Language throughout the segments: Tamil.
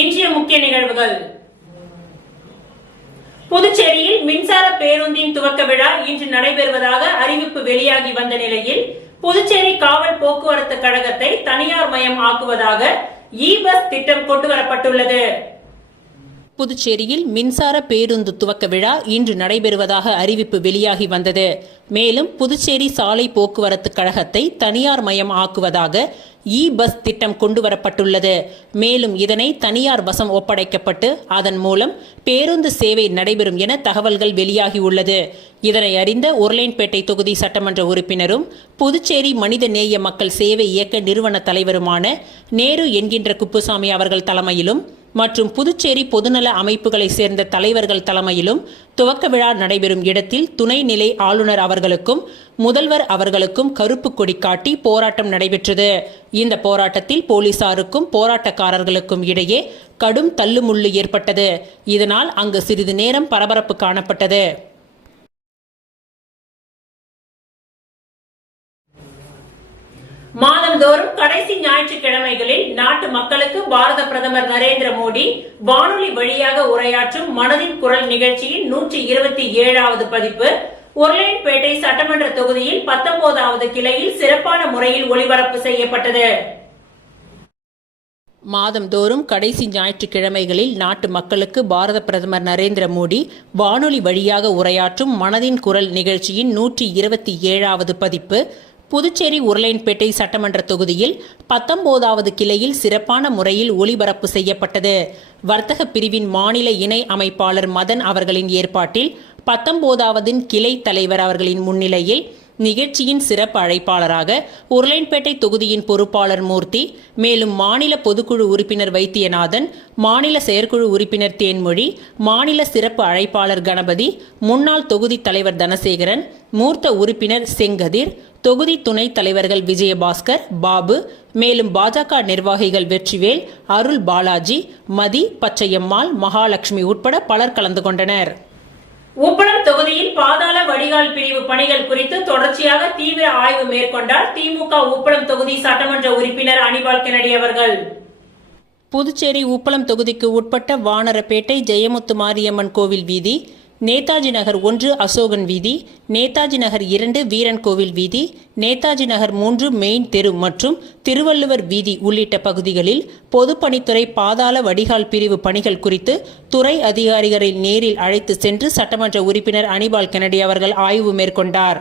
இன்றைய முக்கிய நிகழ்வுகள். புதுச்சேரியில் மின்சார பேருந்தின் துவக்க விழா இன்று நடைபெறுவதாக அறிவிப்பு வெளியாகி வந்த நிலையில் புதுச்சேரி காவல் போக்குவரத்து கழகத்தை தனியார் மயம் ஆக்குவதாக இ-பஸ் திட்டம் கொண்டுவரப்பட்டுள்ளது. புதுச்சேரியில் மின்சார பேருந்து துவக்க விழா இன்று நடைபெறுவதாக அறிவிப்பு வெளியாகி வந்தது. மேலும் புதுச்சேரி சாலை போக்குவரத்து கழகத்தை தனியார் மயம் ஆக்குவதாக இ-பஸ் திட்டம் கொண்டுவரப்பட்டுள்ளது. மேலும் இதனை தனியார் வசம் ஒப்படைக்கப்பட்டு அதன் மூலம் பேருந்து சேவை நடைபெறும் என தகவல்கள் வெளியாகியுள்ளது. இதனை அறிந்த உருளையன்பேட்டை தொகுதி சட்டமன்ற உறுப்பினரும் புதுச்சேரி மனித நேய மக்கள் சேவை இயக்க நிறுவன தலைவருமான நேரு என்கின்ற குப்புசாமி அவர்கள் தலைமையிலும் மற்றும் புதுச்சேரி பொதுநல அமைப்புகளை சேர்ந்த தலைவர்கள் தலைமையிலும் துவக்க விழா நடைபெறும் இடத்தில் துணைநிலை ஆளுநர் அவர்களுக்கும் முதல்வர் அவர்களுக்கும் கருப்பு கொடி காட்டி போராட்டம் நடைபெற்றது. இந்த போராட்டத்தில் போலீசாருக்கும் போராட்டக்காரர்களுக்கும் இடையே கடும் தள்ளுமுள்ளு ஏற்பட்டது. இதனால் அங்கு சிறிது நேரம் பரபரப்பு காணப்பட்டது. மாதந்தோறும் கடைசி ஞாயிற்றுக்கிழமைகளில் நாட்டு மக்களுக்கு பாரத பிரதமர் நரேந்திர மோடி வானொலி வழியாக உரையாற்றும் மனதின் குரல் நிகழ்ச்சியின் 127வது பதிப்பு உருளையன்பேட்டை சட்டமன்ற தொகுதியில் 19வது கிளையில் சிறப்பான முறையில் ஒளிபரப்பு செய்யப்பட்டது. மாதந்தோறும் கடைசி ஞாயிற்றுக்கிழமைகளில் நாட்டு மக்களுக்கு பாரத பிரதமர் நரேந்திர மோடி வானொலி வழியாக உரையாற்றும் மனதின் குரல் நிகழ்ச்சியின் 127வது பதிப்பு புதுச்சேரி உருளையன்பேட்டை சட்டமன்ற தொகுதியில் 19வது கிளையில் சிறப்பான முறையில் ஒளிபரப்பு செய்யப்பட்டது. வர்த்தக பிரிவின் மாநில இணை அமைப்பாளர் மதன் அவர்களின் ஏற்பாட்டில் 19வது கிளை தலைவர் அவர்களின் முன்னிலையில் நிகழ்ச்சியின் சிறப்பு அழைப்பாளராக உருளையன்பேட்டை தொகுதியின் பொறுப்பாளர் மூர்த்தி, மேலும் மாநில பொதுக்குழு உறுப்பினர் வைத்தியநாதன், மாநில செயற்குழு உறுப்பினர் தேன்மொழி, மாநில சிறப்பு அழைப்பாளர் கணபதி, முன்னாள் தொகுதி தலைவர் தனசேகரன், மூர்த்த உறுப்பினர் செங்கதிர், தொகுதி துணைத் தலைவர்கள் விஜயபாஸ்கர், பாபு, மேலும் பாஜக நிர்வாகிகள் வெற்றிவேல், அருள் பாலாஜி, மதி, பச்சையம்மாள், மகாலட்சுமி உட்பட பலர் கலந்து கொண்டனர். உப்பளம் தொகுதியில் பாதாள வடிகால் பிரிவு பணிகள் குறித்து தொடர்ச்சியாக தீவிர ஆய்வு மேற்கொண்டார் திமுக உப்பளம் தொகுதி சட்டமன்ற உறுப்பினர் அனிபால் கென்னடி அவர்கள். புதுச்சேரி உப்பளம் தொகுதிக்கு உட்பட்ட வானரப்பேட்டை ஜெயமுத்து மாரியம்மன் கோவில் வீதி, நேதாஜி நகர் 1 அசோகன் வீதி, நேதாஜி நகர் 2 வீரன் கோவில் வீதி, நேதாஜி நகர் 3 மெயின் தெரு மற்றும் திருவள்ளுவர் வீதி உள்ளிட்ட பகுதிகளில் பொதுப்பணித்துறை பாதாள வடிகால் பிரிவு பணிகள் குறித்து துறை அதிகாரிகளை நேரில் அழைத்து சென்று சட்டமன்ற உறுப்பினர் அனிபால் கென்னடி அவர்கள் ஆய்வு மேற்கொண்டார்.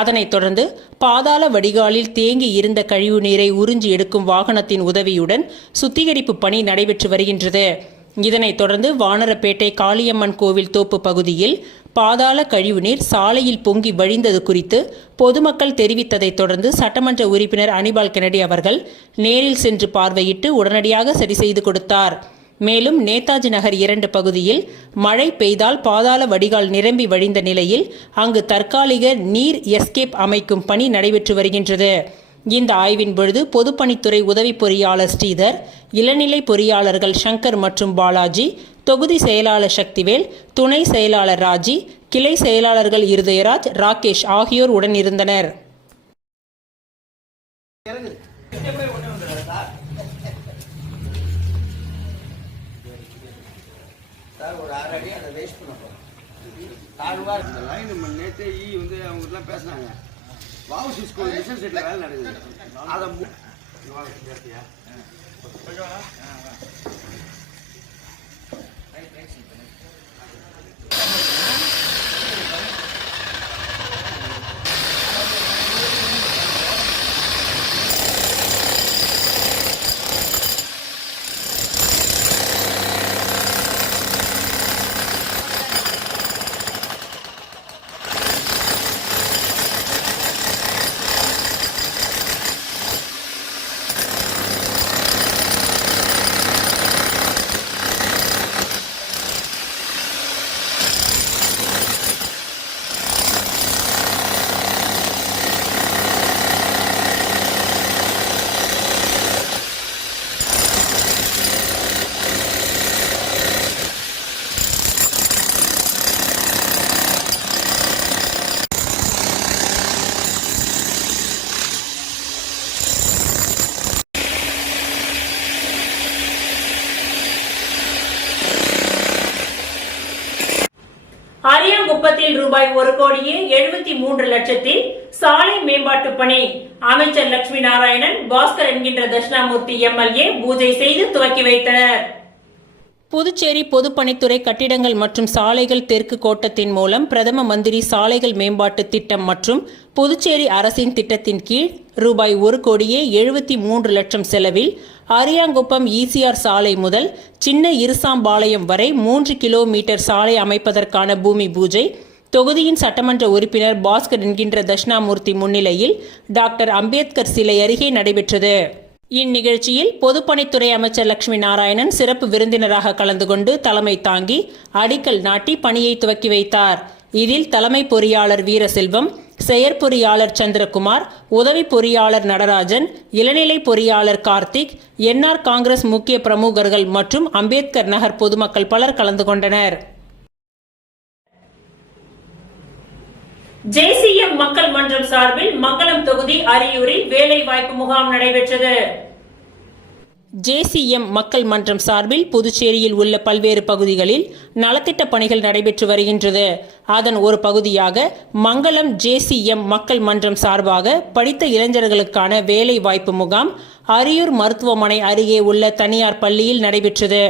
அதனைத் தொடர்ந்து பாதாள வடிகாலில் தேங்கி இருந்த கழிவு நீரை உறிஞ்சி எடுக்கும் வாகனத்தின் உதவியுடன் சுத்திகரிப்பு பணி நடைபெற்று வருகின்றது. இதனைத் தொடர்ந்து வானரப்பேட்டை காளியம்மன் கோவில் தோப்பு பகுதியில் பாதாள கழிவுநீர் சாலையில் பொங்கி வழிந்தது குறித்து பொதுமக்கள் தெரிவித்ததைத் தொடர்ந்து சட்டமன்ற உறுப்பினர் அனிபால் கென்னடி அவர்கள் நேரில் சென்று பார்வையிட்டு உடனடியாக சரி செய்து கொடுத்தார். மேலும் நேதாஜி நகர் 2 பகுதியில் மழை பெய்தால் பாதாள வடிகால் நிரம்பி வழிந்த நிலையில் அங்கு தற்காலிக நீர் எஸ்கேப் அமைக்கும் பணி நடைபெற்று வருகின்றது. இந்த ஆய்வின் பொழுது பொதுப்பணித்துறை உதவி பொறியாளர் ஸ்ரீதர், இளநிலை பொறியாளர்கள் சங்கர் மற்றும் பாலாஜி, தொகுதி செயலாளர் சக்திவேல், துணை செயலாளர் ராஜி, கிளை செயலாளர்கள் இருதயராஜ், ராகேஷ் ஆகியோர் உடன் இருந்தனர். வாவுசி ஸ்கூல் மிஷன் செட்ல வேலை நடக்குது. அதை அரியாங்குப்பத்தில் ரூபாய் 1,73,00,000 சாலை மேம்பாட்டு பணி அமைச்சர் லட்சுமி நாராயணன், பாஸ்கர் என்கின்ற தட்சிணாமூர்த்தி எம்எல்ஏ பூஜை செய்து துவக்கி வைத்தனர். புதுச்சேரி பொதுப்பணித்துறை கட்டிடங்கள் மற்றும் சாலைகள் தெற்கு கோட்டத்தின் மூலம் பிரதம மந்திரி சாலைகள் மேம்பாட்டு திட்டம் மற்றும் புதுச்சேரி அரசின் திட்டத்தின் கீழ் ரூபாய் 1,73,00,000 செலவில் அரியாங்குப்பம் ஈசிஆர் சாலை முதல் சின்ன இருசாம்பாளையம் வரை 3 கிலோமீட்டர் சாலை அமைப்பதற்கான பூமி பூஜை தொகுதியின் சட்டமன்ற உறுப்பினர் பாஸ்கர் என்கின்ற தட்சிணாமூர்த்தி முன்னிலையில் டாக்டர் அம்பேத்கர் சிலை அருகே நடைபெற்றது. இந்நிகழ்ச்சியில் பொதுப்பணித்துறை அமைச்சர் லட்சுமி நாராயணன் சிறப்பு விருந்தினராக கலந்து கொண்டு தலைமை தாங்கி அடிக்கல் நாட்டி பணியை துவக்கி வைத்தார். இதில் தலைமை பொறியாளர் வீரசெல்வம், செயற்பொறியாளர் சந்திரகுமார், உதவி பொறியாளர் நடராஜன், இளநிலை பொறியாளர் கார்த்திக், என்ஆர் காங்கிரஸ் முக்கிய பிரமுகர்கள் மற்றும் அம்பேத்கர் நகர் பொதுமக்கள் பலர் கலந்து கொண்டனர். ஜேசிஎம் மக்கள் மன்றம் சார்பில் மங்களம் தொகுதி அரியூரில் வேலை வாய்ப்பு முகாம் நடைபெற்றது. ஜேசிஎம் மக்கள் மன்றம் சார்பில் புதுச்சேரியில் உள்ள பல்வேறு பகுதிகளில் நலத்திட்ட பணிகள் நடைபெற்று வருகின்றது. அதன் ஒரு பகுதியாக மங்களம் ஜேசிஎம் மக்கள் மன்றம் சார்பாக படித்த இளைஞர்களுக்கான வேலை வாய்ப்பு முகாம் அரியூர் மருத்துவமனை அருகே உள்ள தனியார் பள்ளியில் நடைபெற்றது.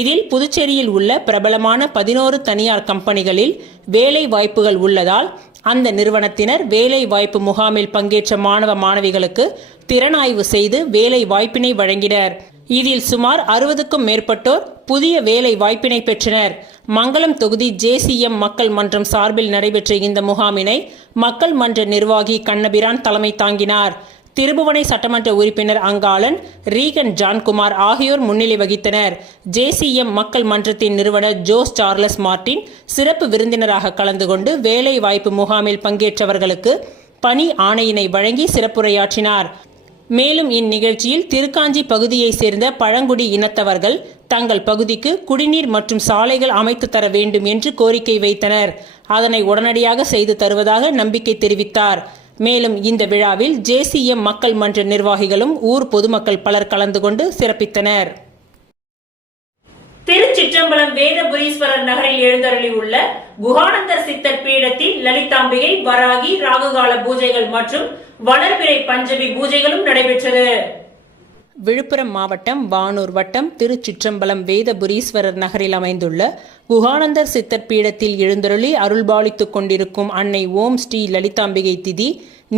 இதில் புதுச்சேரியில் உள்ள பிரபலமான 11 தனியார் கம்பெனிகளில் வேலை வாய்ப்புகள் உள்ளதால் அந்த நிறுவனத்தினர் வேலை வாய்ப்பு முகாமில் பங்கேற்ற மாணவ மாணவிகளுக்கு திறனாய்வு செய்து வேலை வாய்ப்பினை வழங்கினர். இதில் சுமார் 60க்கும் மேற்பட்டோர் புதிய வேலை வாய்ப்பினை பெற்றனர். மங்களம் தொகுதி ஜேசிஎம் மக்கள் மன்றம் சார்பில் நடைபெற்ற இந்த முகாமினை மக்கள் மன்ற நிர்வாகி கண்ணபிரான் தலைமை தாங்கினார். திருபுவனை சட்டமன்ற உறுப்பினர் அங்காளன், ரீகன் ஜான்குமார் ஆகியோர் முன்னிலை வகித்தனர். ஜேசிஎம் மக்கள் மன்றத்தின் நிறுவனர் ஜோஸ் சார்லஸ் மார்டின் சிறப்பு விருந்தினராக கலந்து கொண்டு வேலை வாய்ப்பு முகாமில் பங்கேற்றவர்களுக்கு பணி ஆணையினை வழங்கி சிறப்புரையாற்றினார். மேலும் இந்நிகழ்ச்சியில் திருக்காஞ்சி பகுதியைச் சேர்ந்த பழங்குடி இனத்தவர்கள் தங்கள் பகுதிக்கு குடிநீர் மற்றும் சாலைகள் அமைத்து தர வேண்டும் என்று கோரிக்கை வைத்தனர். அதனை உடனடியாக செய்து தருவதாக நம்பிக்கை தெரிவித்தார். மேலும் இந்த விழாவில் ஜேசிஎம் மக்கள் மன்ற நிர்வாகிகளும் ஊர் பொதுமக்கள் பலர் கலந்து கொண்டு சிறப்பித்தனர். திருச்சிற்றம்பலம் வேதபுரீஸ்வரர் நகரில் எழுந்தருளி உள்ள குஹானந்தர் சித்தர் பீடத்தில் லலிதாம்பிகை, வராகி, ராகுகால பூஜைகள் மற்றும் வளர்பிறை பஞ்சமி பூஜைகளும் நடைபெற்றது. விழுப்புரம் மாவட்டம் வானூர் வட்டம் திருச்சிற்றம்பலம் வேதபுரீஸ்வரர் நகரில் அமைந்துள்ள குஹானந்தர் சித்தர் பீடத்தில் எழுந்தருளி அருள்பாலித்துக் கொண்டிருக்கும் அன்னை ஓம் ஸ்ரீ லலிதாம்பிகை திதி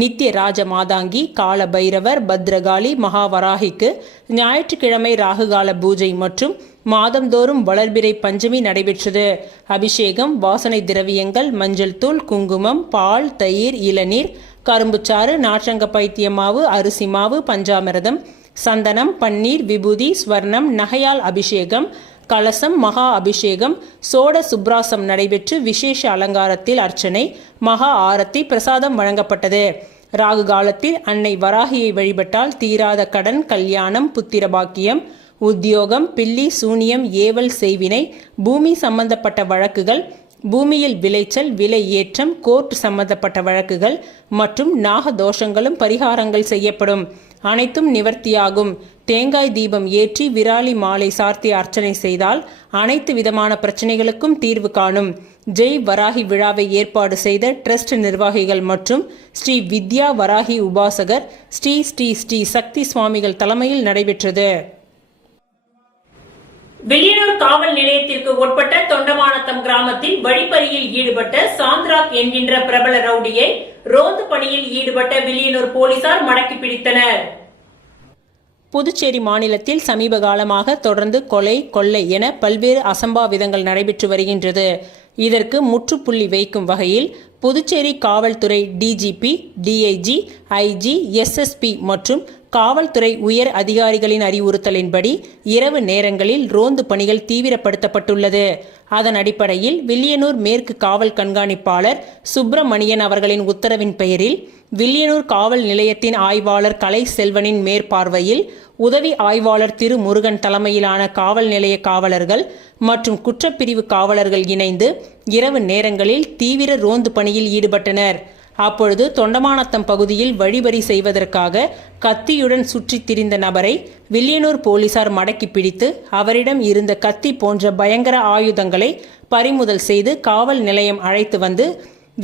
நித்திய ராஜ மாதாங்கி, கால பைரவர், பத்ரகாளி, மகாவராகிக்கு ஞாயிற்றுக்கிழமை ராகுகால பூஜை மற்றும் மாதந்தோறும் வளர்பிறை பஞ்சமி நடைபெற்றது. அபிஷேகம், வாசனை திரவியங்கள், மஞ்சள் தூள், குங்குமம், பால், தயிர், இளநீர், கரும்புச்சாறு, நாற்றங்க பைத்திய மாவு, அரிசி மாவு, பஞ்சாமிரதம், சந்தனம், பன்னீர், விபூதி, ஸ்வர்ணம், நகையால் அபிஷேகம், கலசம், மகா அபிஷேகம், சோட சுப்ராசம் நடைபெற்று விசேஷ அலங்காரத்தில் அர்ச்சனை, மகா ஆரத்தி, பிரசாதம் வழங்கப்பட்டது. ராகு காலத்தில் அன்னை வராகியை வழிபட்டால் தீராத கடன், கல்யாணம், புத்திர பாக்கியம், உத்தியோகம், பில்லி சூனியம், ஏவல் செய்வினை, பூமி சம்பந்தப்பட்ட வழக்குகள், பூமியில் விளைச்சல், விலை ஏற்றம், கோர்ட் சம்பந்தப்பட்ட வழக்குகள் மற்றும் நாக தோஷங்களும் பரிகாரங்கள் செய்யப்படும். அனைத்தும் நிவர்த்தியாகும். தேங்காய் தீபம் ஏற்றி விராலி மாலை சார்த்தி அர்ச்சனை செய்தால் அனைத்து விதமான பிரச்சனைகளுக்கும் தீர்வு காணும். ஜெய் வராகி விழாவை ஏற்பாடு செய்த ட்ரஸ்ட் நிர்வாகிகள் மற்றும் ஸ்ரீ வித்யா வராகி உபாசகர் ஸ்ரீ ஸ்ரீ ஸ்ரீ சக்தி சுவாமிகள் தலைமையில் நடைபெற்றது. வில்லியனூர் காவல் நிலையத்திற்கு உட்பட்ட தொண்டமானத்தம் கிராமத்தில் வழிப்பறியில் ஈடுபட்ட சாந்த்ராக் என்கின்ற பிரபல ரவுடியை ரோந்து பணியில் ஈடுபட்ட வில்லியனூர் போலீசார் மடக்கி பிடித்தனர். புதுச்சேரி மாநிலத்தில் சமீப காலமாக தொடர்ந்து கொலை, கொள்ளை என பல்வேறு அசம்பாவிதங்கள் நடைபெற்று வருகின்றது. இதற்கு முற்றுப்புள்ளி வைக்கும் வகையில் புதுச்சேரி காவல்துறை டிஜிபி, டிஐஜி, ஐஜி, எஸ்எஸ்பி மற்றும் காவல்துறை உயர் அதிகாரிகளின் அறிவுறுத்தலின்படி இரவு நேரங்களில் ரோந்து பணிகள் தீவிரப்படுத்தப்பட்டுள்ளது. அதன் அடிப்படையில் வில்லியனூர் மேற்கு காவல் கண்காணிப்பாளர் சுப்பிரமணியன் அவர்களின் உத்தரவின் பெயரில் வில்லியனூர் காவல் நிலையத்தின் ஆய்வாளர் கலை செல்வனின் மேற்பார்வையில் உதவி ஆய்வாளர் திரு முருகன் தலைமையிலான காவல் நிலைய காவலர்கள் மற்றும் குற்றப்பிரிவு காவலர்கள் இணைந்து இரவு நேரங்களில் தீவிர ரோந்து பணியில் ஈடுபட்டனர். அப்பொழுது தொண்டமாநத்தம் பகுதியில் வழிபறி செய்வதற்காக கத்தியுடன் சுற்றித் திரிந்த நபரை வில்லியனூர் போலீசார் மடக்கி பிடித்து அவரிடம் இருந்த கத்தி போன்ற பயங்கர ஆயுதங்களை பறிமுதல் செய்து காவல் நிலையம் அழைத்து வந்து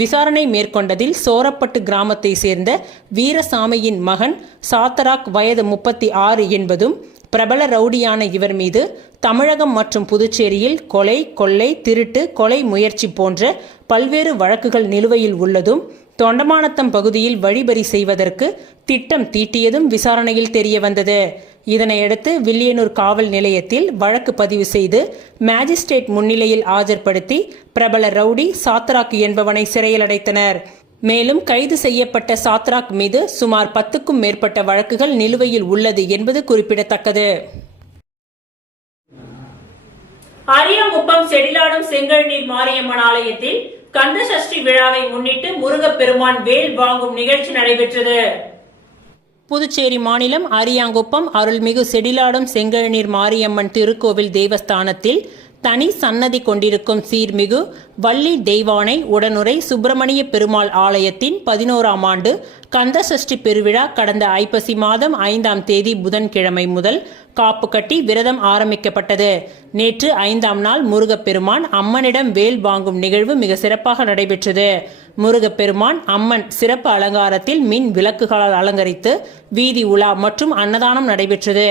விசாரணை மேற்கொண்டதில் சோரப்பட்டு கிராமத்தை சேர்ந்த வீரசாமியின் மகன் சாத்தராக் வயது 36 என்பதும் பிரபல ரவுடியான இவர் மீது தமிழகம் மற்றும் புதுச்சேரியில் கொலை, கொள்ளை, திருட்டு, கொலை முயற்சி போன்ற பல்வேறு வழக்குகள் நிலுவையில் உள்ளதும் தொண்டமாநத்தம் பகுதியில் வழிபறி செய்வதற்கு திட்டம் தீட்டியதும் விசாரணையில் தெரிய வந்தது. இதனையடுத்து வில்லியனூர் காவல் நிலையத்தில் வழக்கு பதிவு செய்து மேஜிஸ்ட்ரேட் முன்னிலையில் ஆஜர்படுத்தி பிரபல ரவுடி சாத்ராக் என்பவனை சிறையில் அடைத்தனர். மேலும் கைது செய்யப்பட்ட சாத்ராக் மீது சுமார் 10க்கும் மேற்பட்ட வழக்குகள் நிலுவையில் உள்ளது என்பது குறிப்பிடத்தக்கது. அரியாங்குப்பம் செடிலாடும் செங்கழுநீர் மாரியம்மன் ஆலயத்தில் கந்த சஷ்டி விழாவை முன்னிட்டு முருகப்பெருமான் வேல் வாங்கும் நிகழ்ச்சி நடைபெற்றது. புதுச்சேரி மாநிலம் அரியாங்குப்பம் அருள்மிகு செடிலாடும் செங்கழுநீர் மாரியம்மன் திருக்கோவில் தேவஸ்தானத்தில் தனி சன்னதி கொண்டிருக்கும் சீர்மிகு வள்ளி தெய்வானை உடனுரை சுப்பிரமணிய பெருமாள் ஆலயத்தின் 11ஆம் ஆண்டு கந்தசஷ்டி பெருவிழா கடந்த ஐப்பசி மாதம் 5ஆம் தேதி புதன்கிழமை முதல் காப்பு கட்டி விரதம் ஆரம்பிக்கப்பட்டது. நேற்று 5ஆம் நாள் முருகப்பெருமான் அம்மனிடம் வேல் வாங்கும் நிகழ்வு மிக சிறப்பாக நடைபெற்றது. முருகப்பெருமான் அம்மன் சிறப்பு அலங்காரத்தில் மின் விளக்குகளால் அலங்கரித்து வீதி உலா மற்றும் அன்னதானம் நடைபெற்றது.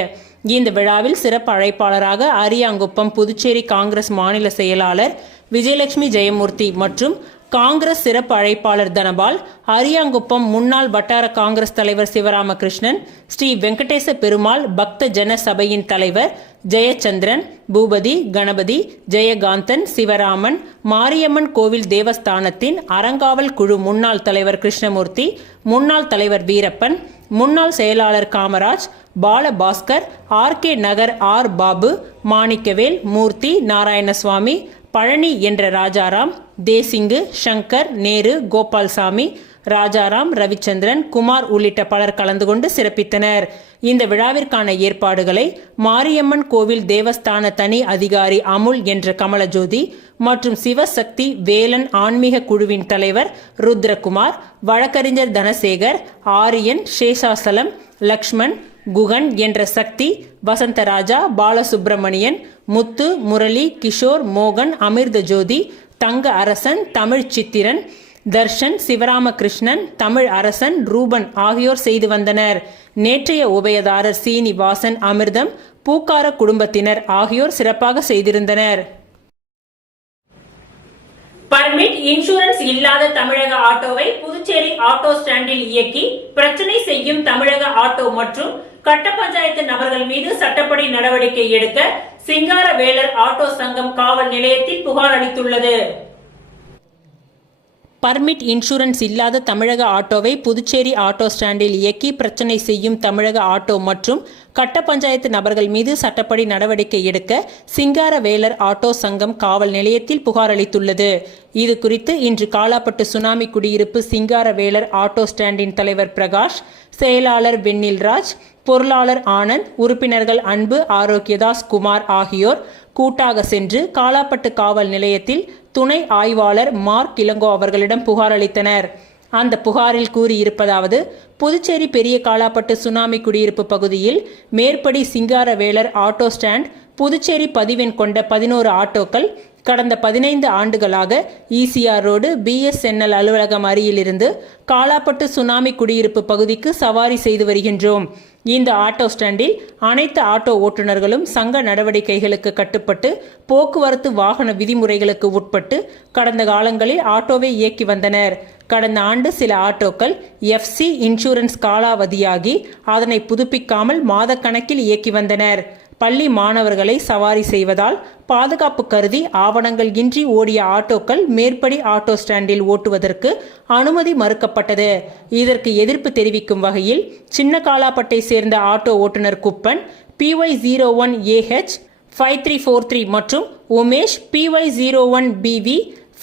இந்த விழாவில் சிறப்பு அழைப்பாளராக அரியாங்குப்பம் புதுச்சேரி காங்கிரஸ் மாநில செயலாளர் விஜயலட்சுமி ஜெயமூர்த்தி மற்றும் காங்கிரஸ் சிறப்பு அழைப்பாளர் தனபால், அரியாங்குப்பம் முன்னாள் வட்டார காங்கிரஸ் தலைவர் சிவராமகிருஷ்ணன், ஸ்ரீ வெங்கடேச பெருமாள் பக்த ஜன சபையின் தலைவர் ஜெயச்சந்திரன், பூபதி, கணபதி, ஜெயகாந்தன், சிவராமன், மாரியம்மன் கோவில் தேவஸ்தானத்தின் அறங்காவல் குழு முன்னாள் தலைவர் கிருஷ்ணமூர்த்தி, முன்னாள் தலைவர் வீரப்பன், முன்னாள் செயலாளர் காமராஜ், பாலபாஸ்கர், ஆர்கே நகர் ஆர் பாபு, மாணிக்கவேல், மூர்த்தி, நாராயணசுவாமி, பழனி என்ற ராஜாராம், தேசிங்கு, சங்கர், நேரு, கோபால்சாமி, ராஜாராம், ரவிச்சந்திரன், குமார் உள்ளிட்ட பலர் கலந்து கொண்டு சிறப்பித்தனர். இந்த விழாவிற்கான ஏற்பாடுகளை மாரியம்மன் கோவில் தேவஸ்தான தனி அதிகாரி அமுல் என்ற கமலஜோதி மற்றும் சிவசக்தி வேலன் ஆன்மீக குழுவின் தலைவர் ருத்ரகுமார், வழக்கறிஞர் தனசேகர், ஆரியன், சேஷாசலம், லக்ஷ்மண், குகன் என்ற சக்தி, வசந்தராஜா, பாலசுப்பிரமணியன், முத்து, முரளி, கிஷோர், மோகன், அமிர்த ஜோதி, தங்க அரசன், தமிழ் சித்திரன், தர்ஷன், சிவராமகிருஷ்ணன், தமிழ் அரசன், ரூபன் ஆகியோர் செய்து வந்தனர். நேற்றைய உபயதாரர் சீனிவாசன், அமிர்தம், பூக்கார குடும்பத்தினர் ஆகியோர் சிறப்பாக செய்திருந்தனர். பர்மிட் இன்சூரன்ஸ் இல்லாத தமிழக ஆட்டோவை புதுச்சேரி ஆட்டோ ஸ்டாண்டில் இயக்கி பிரச்சனை செய்யும் தமிழக ஆட்டோ மற்றும் கட்ட பஞ்சாயத்து நபர்கள் மீது சட்டப்படி நடவடிக்கை எடுக்க சிங்காரவேலர் ஆட்டோ சங்கம் காவல் நிலையத்தில் புகார் அளித்துள்ளது. பர்மிட் இன்சூரன்ஸ் இல்லாத தமிழக ஆட்டோவை புதுச்சேரி ஆட்டோ ஸ்டாண்டில் இயக்கி பிரச்சனை செய்யும் தமிழக ஆட்டோ மற்றும் கட்ட பஞ்சாயத்து நபர்கள் மீது சட்டப்படி நடவடிக்கை எடுக்க சிங்காரவேலர் ஆட்டோ சங்கம் காவல் நிலையத்தில் புகார் அளித்துள்ளது. இது குறித்து இன்று காலாப்பட்டு சுனாமி குடியிருப்பு சிங்காரவேலர் ஆட்டோ ஸ்டாண்டின் தலைவர் பிரகாஷ், செயலாளர் வெண்ணில்ராஜ், பொருளாளர் ஆனந்த், உறுப்பினர்கள் அன்பு, ஆரோக்கியதாஸ், குமார் ஆகியோர் கூட்டாக சென்று காலாப்பட்டு காவல் நிலையத்தில் துணை ஆய்வாளர் மார்க் இளங்கோ அவர்களிடம் புகார் அளித்தனர். அந்த புகாரில் கூறியிருப்பதாவது: புதுச்சேரி பெரிய காலாப்பட்டு சுனாமி குடியிருப்பு பகுதியில் மேற்படி சிங்காரவேலர் ஆட்டோ ஸ்டாண்ட் புதுச்சேரி பதிவெண் கொண்ட 11 ஆட்டோக்கள் கடந்த 15 ஆண்டுகளாக ஈசிஆர் ரோடு BSNL அலுவலகம் அருகிலிருந்து காலாப்பட்டு சுனாமி குடியிருப்பு பகுதிக்கு சவாரி செய்து வருகின்றோம். இந்த ஆட்டோ ஸ்டாண்டில் அனைத்து ஆட்டோ ஓட்டுநர்களும் சங்க நடவடிக்கைகளுக்கு கட்டுப்பட்டு போக்குவரத்து வாகன விதிமுறைகளுக்கு உட்பட்டு கடந்த காலங்களில் ஆட்டோவை இயக்கி வந்தனர். கடந்த ஆண்டு சில ஆட்டோக்கள் FC இன்சூரன்ஸ் காலாவதியாகி அதனை புதுப்பிக்காமல் மாதக்கணக்கில் இயக்கி வந்தனர். பள்ளி மாணவர்களை சவாரி செய்வதால் பாதுகாப்பு கருதி ஆவணங்கள் இன்றி ஓடிய ஆட்டோக்கள் மேற்படி ஆட்டோ ஸ்டாண்டில் ஓட்டுவதற்கு அனுமதி மறுக்கப்பட்டது. இதற்கு எதிர்ப்பு தெரிவிக்கும் வகையில் சின்ன காலாப்பட்டை சேர்ந்த ஆட்டோ ஓட்டுநர் குப்பன் PY01AH 5343 மற்றும் உமேஷ் PY01BV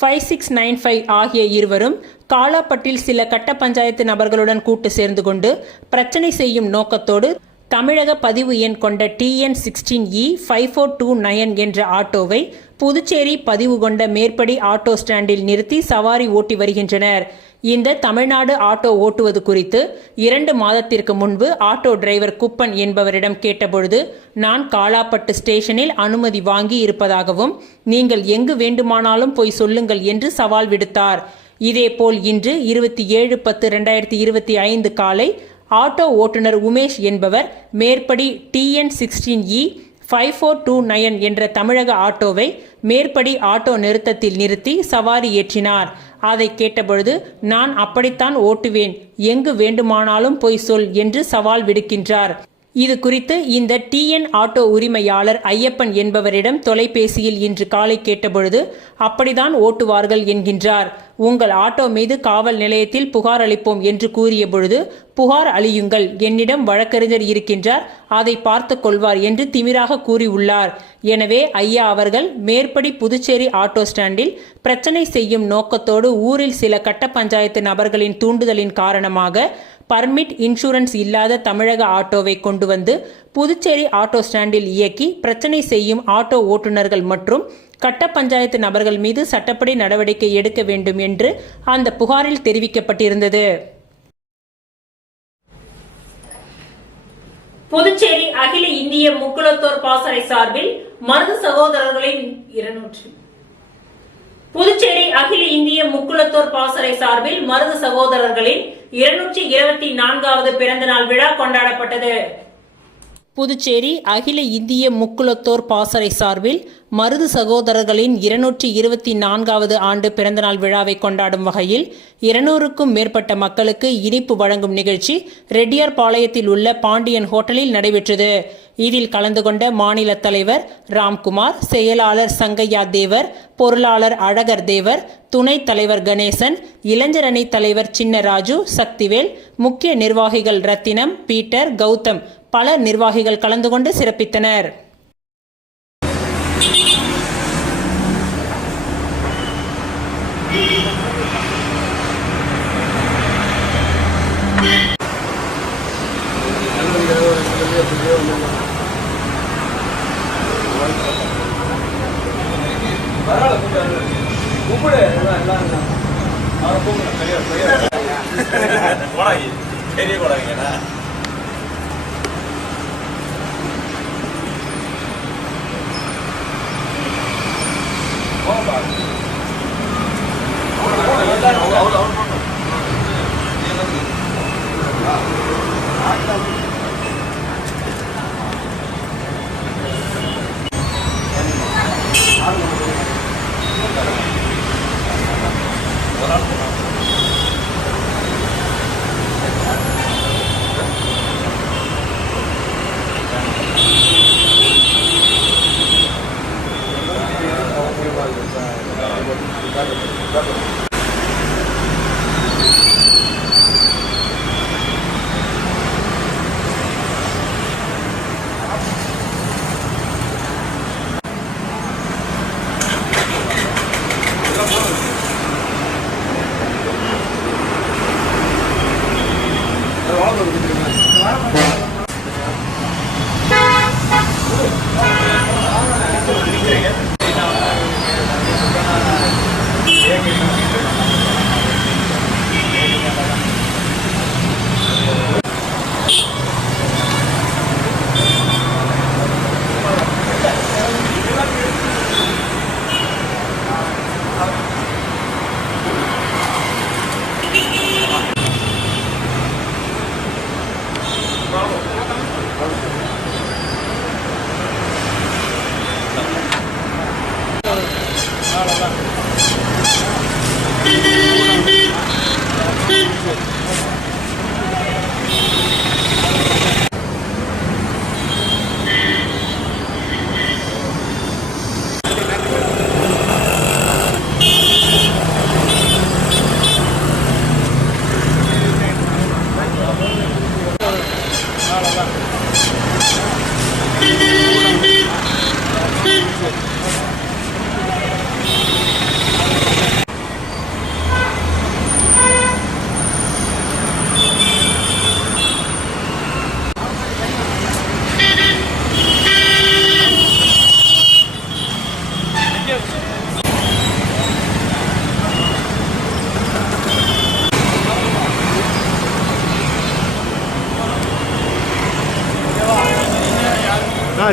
5695 ஆகிய இருவரும் காலாப்பட்டில் சில கட்ட பஞ்சாயத்து நபர்களுடன் கூட்டு சேர்ந்து கொண்டு பிரச்சனை செய்யும் நோக்கத்தோடு தமிழக பதிவு எண் கொண்ட TN16E 5429 என்ற ஆட்டோவை புதுச்சேரி பதிவு கொண்ட மேற்படி ஆட்டோ ஸ்டாண்டில் நிறுத்தி சவாரி ஓட்டி வருகின்றனர். இந்த தமிழ்நாடு ஆட்டோ ஓட்டுவது குறித்து 2 மாதத்திற்கு முன்பு ஆட்டோ டிரைவர் குப்பன் என்பவரிடம் கேட்டபொழுது, நான் காலாப்பட்டு ஸ்டேஷனில் அனுமதி வாங்கி இருப்பதாகவும் நீங்கள் எங்கு வேண்டுமானாலும் போய் சொல்லுங்கள் என்று சவால் விடுத்தார். இதேபோல் இன்று 27/10/2025 காலை ஆட்டோ ஓட்டுநர் உமேஷ் என்பவர் மேற்படி TN16E 5429 என்ற தமிழக ஆட்டோவை மேற்படி ஆட்டோ நிறுத்தத்தில் நிறுத்தி சவாரி ஏற்றினார். அதை கேட்டபொழுது, நான் அப்படித்தான் ஓட்டுவேன், எங்கு வேண்டுமானாலும் போய் சொல் என்று சவால் விடுக்கின்றார். இது குறித்து இந்த TN ஆட்டோ உரிமையாளர் ஐயப்பன் என்பவரிடம் தொலைபேசியில் இன்று காலை கேட்டபொழுது, அப்படிதான் ஓட்டுவார்கள் என்கின்றார். உங்கள் ஆட்டோ மீது காவல் நிலையத்தில் புகார் அளிப்போம் என்று கூறிய பொழுது, புகார் அளியுங்கள், என்னிடம் வழக்கறிஞர் இருக்கின்றார், அதை பார்த்து கொள்வார் என்று திமிராக கூறியுள்ளார். எனவே ஐயா அவர்கள் மேற்படி புதுச்சேரி ஆட்டோ ஸ்டாண்டில் பிரச்சனை செய்யும் நோக்கத்தோடு ஊரில் சில கட்ட பஞ்சாயத்து நபர்களின் தூண்டுதலின் காரணமாக பர்மிட் இன்சூரன்ஸ் இல்லாத தமிழக ஆட்டோவை கொண்டு வந்து புதுச்சேரி ஆட்டோ ஸ்டாண்டில் இயக்கி பிரச்சனை செய்யும் ஆட்டோ ஓட்டுநர்கள் மற்றும் கட்ட பஞ்சாயத்து நபர்கள் மீது சட்டப்படி நடவடிக்கை எடுக்க வேண்டும் என்று அந்த புகாரில் தெரிவிக்கப்பட்டிருந்தது. புதுச்சேரி அகில இந்திய முக்குளத்தோர் பாசறை சார்பில் மருது சகோதரர்களின் புதுச்சேரி அகில இந்திய முக்குளத்தோர் பாசறை சார்பில் மருது சகோதரர்களின் 224வது பிறந்த நாள் விழா கொண்டாடப்பட்டது. புதுச்சேரி அகில இந்திய முக்குளத்தோர் பாசறை சார்பில் மருது சகோதரர்களின் 224வது ஆண்டு பிறந்தநாள் விழாவை கொண்டாடும் வகையில் 200க்கும் மேற்பட்ட மக்களுக்கு இனிப்பு வழங்கும் நிகழ்ச்சி ரெட்டியார்பாளையத்தில் உள்ள பாண்டியன் ஹோட்டலில் நடைபெற்றது. இதில் கலந்து கொண்ட மாநில தலைவர் ராம்குமார், செயலாளர் சங்கையா தேவர், பொருளாளர் அழகர் தேவர், துணைத் தலைவர் கணேசன், இளைஞர் அணி தலைவர் சின்னராஜு, சக்திவேல், முக்கிய நிர்வாகிகள் ரத்தினம், பீட்டர், கௌதம், பல நிர்வாகிகள் கலந்து கொண்டு சிறப்பித்தனர்.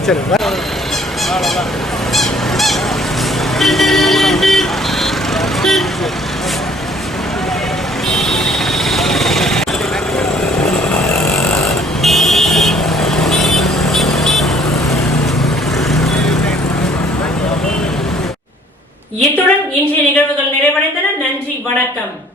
சரி. இத்துடன் இன்றைய நிகழ்வுகள் நிறைவடைந்தன. நன்றி, வணக்கம்.